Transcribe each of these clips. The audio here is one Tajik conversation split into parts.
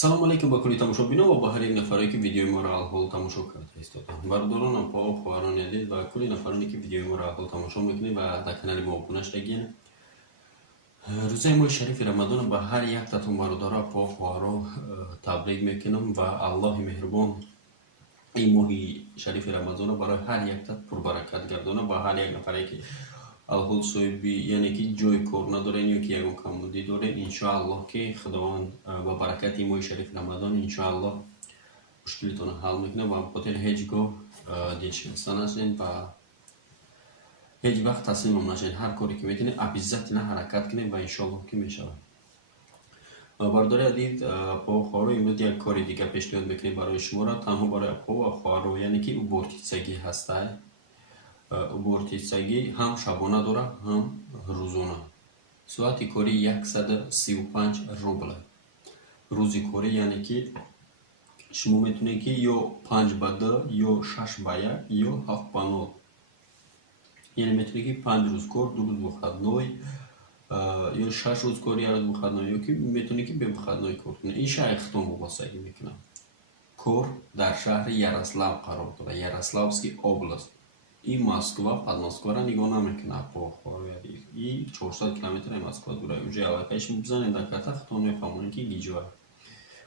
салом алейкум ба кулли тамошобинон ва ба ҳар як нафаре ки видеои моро алҳол тамошо карда истоданд. Бардорон, опаҳо, хоҳарони азиз ва кулли нафароне ки видеои моро алҳол тамошо мекунед ва дар канали мо обуна шудагин. Рӯзаи моҳи шарифи Рамазон ба ҳар яктатон бародаро, опаҳо, хоҳаро табрик мекунам ва Аллоҳи меҳрубон ин моҳи шарифи Рамазона барои ҳар яктат пурбаракат гардона. Ба ҳар як нафаре ки алҳол соҳиби яъне ки ҷои кор надорен ё ки ягон камбудӣ дорен, иншоаллоҳ ки худованд ба баракати моҳи шарифи Рамазон иншоаллоҳ мушкилитонро ҳал мекунад ва бохотир ҳеҷ гоҳ дилшикаста нашавед ва ҳеҷ вақт таслимам нашавед. Ҳар коре ки метавонед обязательно ҳаракат кунед ва иншоаллоҳ ки мешавад. Бардори азиз, опаҳо, хоҳаро, имрӯз як кори дига пешниҳод мекунем барои шуморо, танҳо барои опаҳо ва хоҳаро, яъне ки убортистагӣ ҳастай. Убортистагӣ ҳам шабона дора, ҳам рӯзона. Соати кори 135 рубл. Рӯзи кори яъне ки шумо метавонед ки ё 5 ба 2, ё 6 ба 1, ё 7 ба 0. Яъне метавонед ки 5 рӯз кор, 2 рӯз выходной, ё 6 рӯз кор, 1 рӯз выходной, ё ки метавонед ки бевыходной кор кунед. Ин шаҳрхитон вобастагӣ мекунад. Кор дар шаҳри Ярослав қарор дорад, Ярославский област. И Москва, Подмосквара нигоҳ намекунад. И 400 километр Москва дура. Уже аллакай шумо бизанед дар карта, хитон мефаҳмонед ки гиҷоа.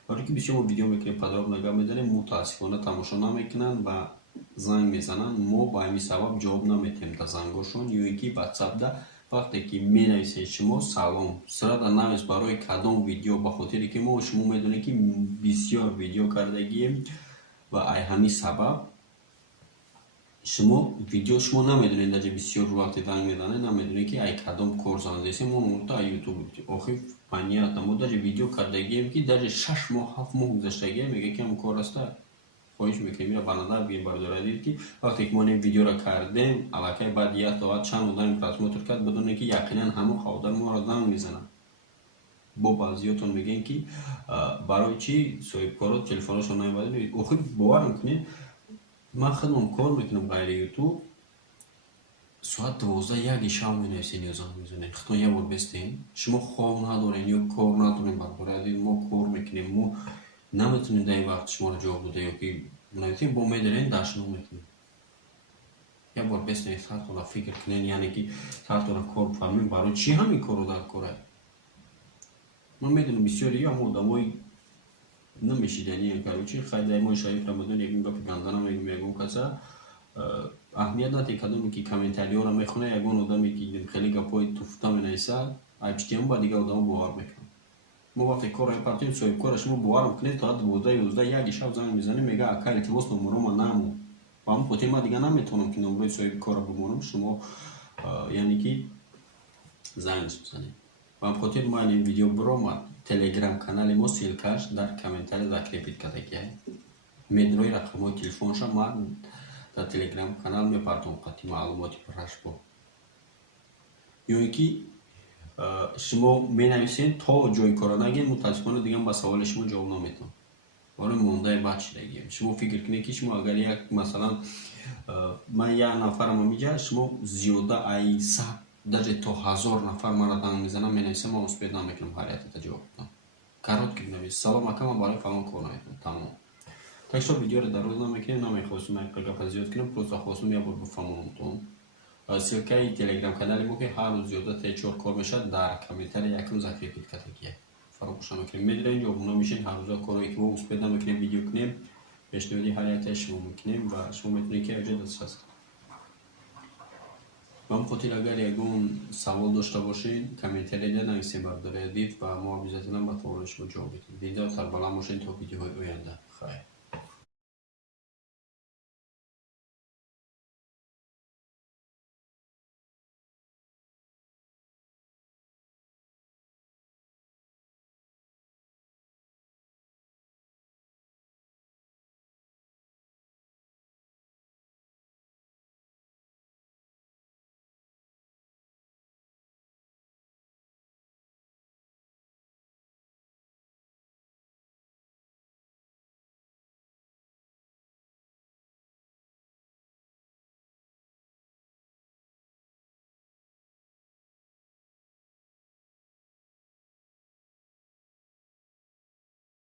Барои ки бисёр мо видео мекунем, подробно гап мезанем, мутаассифона тамошо намекунанд ва занг мезананд. Мо ба ҳамин сабаб ҷавоб наметем дар зангошон ё ин ки ватсапда вақте ки менависед шумо салом сурата навис барои кадом видео, ба хотире ки мо шумо медонед ки бисёр видео кардагием ва ай ҳамин сабаб шумо видео шумо намедонед, даҷа бисёр вақте занг мезанед, намедонед ки ай кадом кор занзеси мо мурта ай ютуб охир панията мо даҷа видео кардагием ки даҷа 6 моҳ 7 моҳ гузаштагием мега ки ҳам кор аста. Хоҳиш мекунем ира ба назар бигиред бардорад ки вақте ки мо ин видеоро кардем, аллакай баъд 1 соат чанд одами просмотр кард, бидонед ки яқинан ҳамон одам моро занг мезанад. Бо баъзиётон мегӯянд ки барои чӣ соҳибкорот телефонашон намебаред. охир бовар мекунед, ман худмон кор мекунам ғайри ютуб, соат 12-1 шаб менависем ё занг мезанем. хитон як бор бестем, шумо хоб надорем ё кор надорем, бардори азиз, мо кор мекунем, мо наметавонем дар ин вақт шуморо ҷавоб дода ё ки нависем бо медарем дашно мекунем. Як бор бестем, сартора фикр кунем, яъне ки сартора кор фаҳмем барои чӣ ҳамин корро дар корад. Ман медонам бисёри ҳамо одамои намешидани каручи хайдай моҳи шарифи Рамазон ягон гапи ганда намегӯям. Ягон каса аҳамият надиҳед кадоме ки комментариёро мехонад, ягон одаме ки хеле гапҳои туфта менависад, айбчитиам ба дигар одамо бовар мекунад. Мо вақте корро мепартем, соҳибкора шумо бовар мекунед, соат 12-11 1 шаб занг мезанем, мега ака илтимос номерома намо. Ба ҳамин хотир ман дигар наметавонам ки номерои соҳибкора бимонам, шумо яъне ки занг мезанед. Ба ҳамин хотир ман ин видео биромад телеграм канали мо силкаш дар комментария закрепид кардагиҳай. Медрои рақамҳои телефонша ман дар телеграм канал мепартом қатъи маълумоти пуррашбо. Ё ин ки шумо менависед то ҷои кора нагем, мутаассифона дигар ба саволи шумо ҷавоб наметавонам. барои мондаи баъд шидагием. Шумо фикр кунед ки шумо агар як масалан ман як нафарам амиҷа, шумо зиёда ай 100 даҷа то 1000 нафар мара занг мезанам, менависам, ман успеҳ намекунам ҳар яктата ҷавоб додам. Короткӣ бинавис, салом ака, ман барои фалон кор наметавонам, тамом. Так что видеоро дароз намекунем, намехостам як гапа зиёд кунам, просто хостам як бор бифаҳмонамтон. Силкаи телеграм канали мо ки ҳар рӯз зиёда 3-4 кор мешавад, дар комментария якум закрепид кардагиҳай. Фаромӯш намекунем. Медонед ҷо обуна мешед, ҳар рӯза корое ки мо успеҳ намекунем видео кунем, пешниҳоди ҳар яктаи шумо мекунем ва шумо метавонед ки ҳаҷо дасташ аст. Ба ҳамин хотир агар ягон савол дошта бошед, комментарияда нависед бардори азиз ва мо обязательно ба саволи шумо ҷавоб медиҳем. Зинда ва сарбаланд бошед то видеоҳои оянда. Хайр.